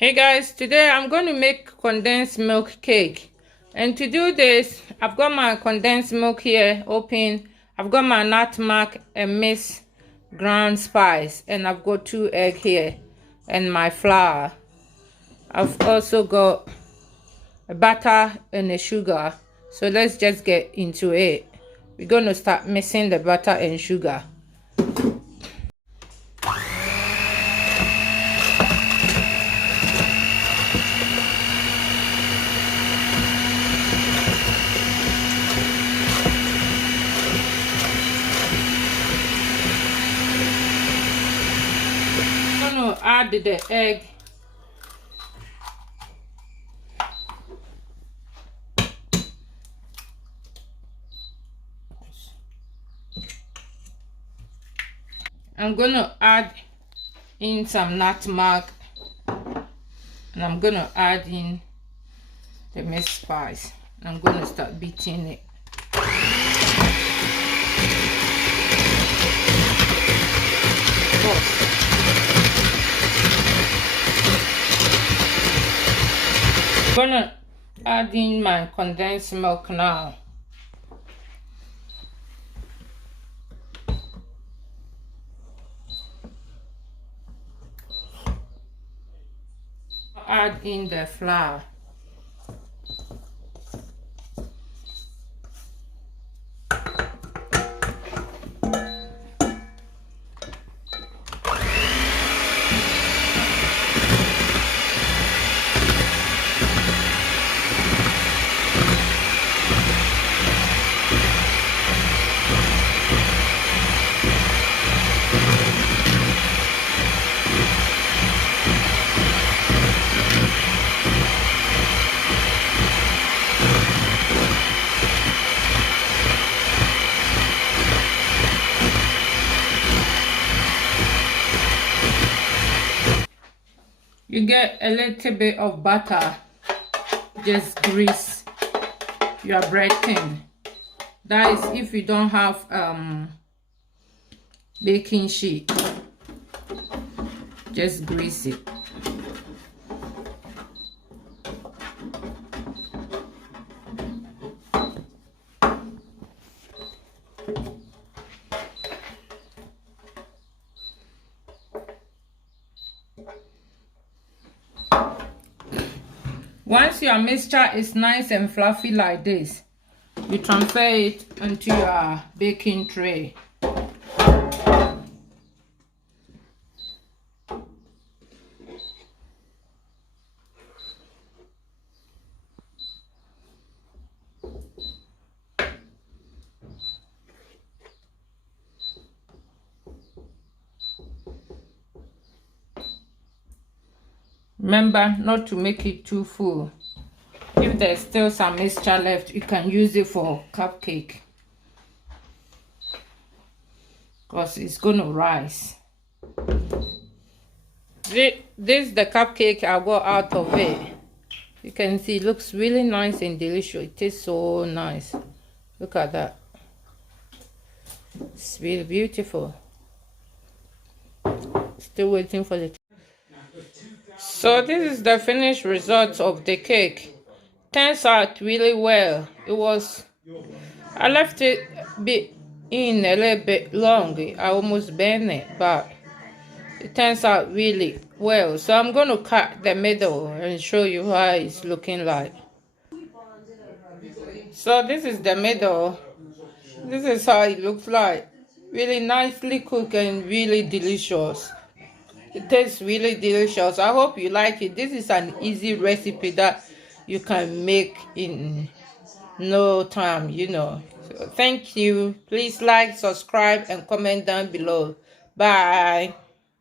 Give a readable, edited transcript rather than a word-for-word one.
Hey guys, today I'm going to make condensed milk cake. And to do this, I've got my condensed milk here open. I've got my nutmeg and minced ground spice, and I've got 2 eggs here and my flour. I've also got a butter and a sugar. So let's just get into it. We're going to start mixing the butter and sugar. Add the egg, I'm gonna add in some nutmeg, and I'm gonna add in the mixed spice. I'm gonna start beating it. I'm gonna add in my condensed milk now. Add in the flour. You get a little bit of butter, just grease your bread tin. That is if you don't have baking sheet, just grease it. Once your mixture is nice and fluffy like this, you transfer it into your baking tray. Remember not to make it too full. If there's still some mixture left, you can use it for cupcake, because it's gonna rise. This is the cupcake I got out of it. You can see it looks really nice and delicious. It tastes so nice. Look at that. It's really beautiful. Still waiting for the... So this is the finished result of the cake. Turns out really well. I left it in a little bit long. I almost burned it, but it turns out really well. So I'm going to cut the middle and show you how it's looking like. So this is the middle. This is how it looks like. Really nicely cooked and really delicious. It tastes really delicious. I hope you like it. This is an easy recipe that you can make in no time, So thank you. Please like, subscribe, and comment down below. Bye.